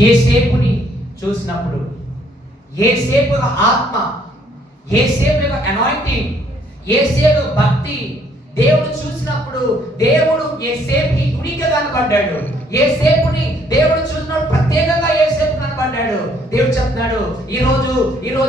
యేసేపుని చూసినప్పుడు, యేసేపు ఆత్మ, యేసేపు అనాయింటింగ్, యేసేపు భక్తి దేవుడు చూసినప్పుడు దేవుడు యేసేపుకి యునిక్గా కనబడ్డాడు. యేసేపుని దేవుడు చూసినప్పుడు ప్రత్యేకంగా యేసేపు కనబడ్డాడు. దేవుడు చెప్తున్నాడు, ఈ రోజు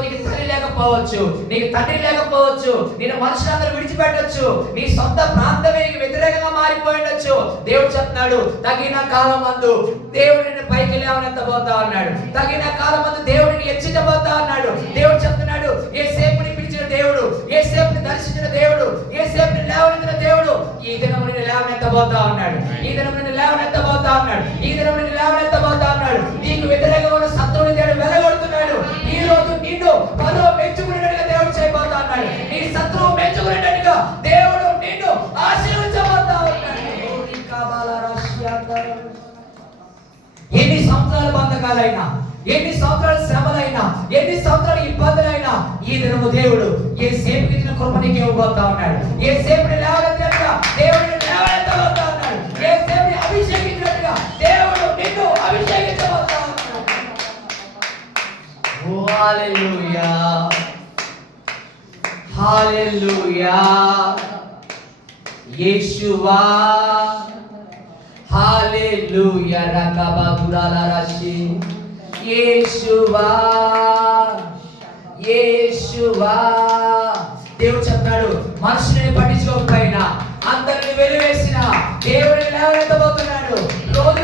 నీకు తల్లి లేకపోవచ్చు, నీకు తండ్రి లేకపోవచ్చు, నేను మనుషులందరూ విడిచిపెట్టొచ్చు, నీ సొంత ప్రాంతమే నీకు వ్యతిరేకంగా మారిపోయిండొచ్చు. దేవుడు చెప్తున్నాడు, తగిన కాలం అందు దేవుడు నిన్ను పైకి లేవనెత్తబోతా ఉన్నాడు, తగిన కాలం అందు దేవుడిని హెచ్చించబోతా ఉన్నాడు. దేవుడు చెప్తున్నాడు, యేసేపుని పిలిచిన దేవుడు, యేసేపుని దర్శించిన దేవుడు, యేసేపుని లేవనెత్తిన దేవుడు ఈ దినం నిన్ను లేవనెత్తబోతా ఉన్నాడు, ఈ దినం నిన్ను లేవనెత్తబోతా ఉన్నాడు, ఈ దినం నిన్ను లేవనెత్తబోతా ఉన్నాడు. నీకు వ్యతిరేకంగా ఉన్న శత్రువుని దేవుడు వెలగొడుతున్నాడు. ఈ రోజు నిన్ను పదో మెచ్చుకునేటట్టుగా దేవుడు చేయబోతా ఉన్నాడు. నీ శత్రువు మెచ్చుకునేటట్టుగా దేవుడు నిన్ను ఆశీర్వదించబోతా ఉన్నాడు. ఎన్ని సంవత్సరాల బంధకాలైనా, ఎన్ని సంవత్సరాల శ్రమలైనా, ఎన్ని సంవత్సరాల ఇబ్బందులైనా ఈ దినము దేవుడు యేసేపుకి ఇచ్చిన కృప నీకు ఇవ్వబోతా ఉన్నాడు. యేసేపుని లేవనెత్తినట్టుగా దేవుడిని లేవనెత్తబోతా ఉన్నాడు. యేసేపుని అభిషేకించినట్టుగా దేవుడు నిన్ను అభిషేకించబోతా ఉన్నాడు. ఓ హల్లెలూయా, హల్లెలూయా. యేషువా హల్లెలూయా. రకబదులారాషి యేషువా, యేషువా. దేవుడు చెప్తాడు, మనుషుని పట్టించుకోకపోయినా, అందరిని వెలివేసిన దేవుడిని లేవనెత్తబోతున్నాడు. రోజు